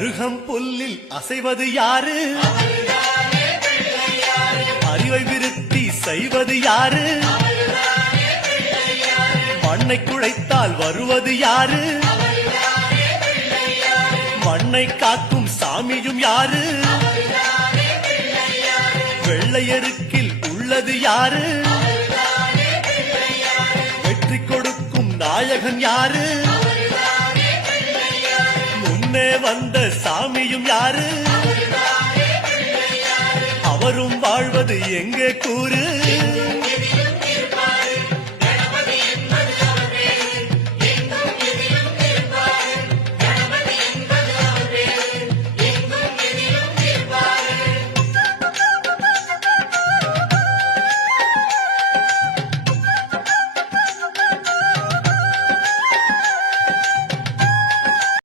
அருகம் புல்லில் அசைவது யாரு? அறிவை விருத்தி செய்வது யாரு? மண்ணை குழைத்தால் வருவது யாரு? மண்ணை காக்கும் சாமியும் யாரு? வெள்ளையருக்கில் உள்ளது யாரு? வெற்றி கொடுக்கும் நாயகன் யாரு? முன்னே வந்த சாமியும் யாரு? அவரும் வாழ்வது எங்கே கூறு?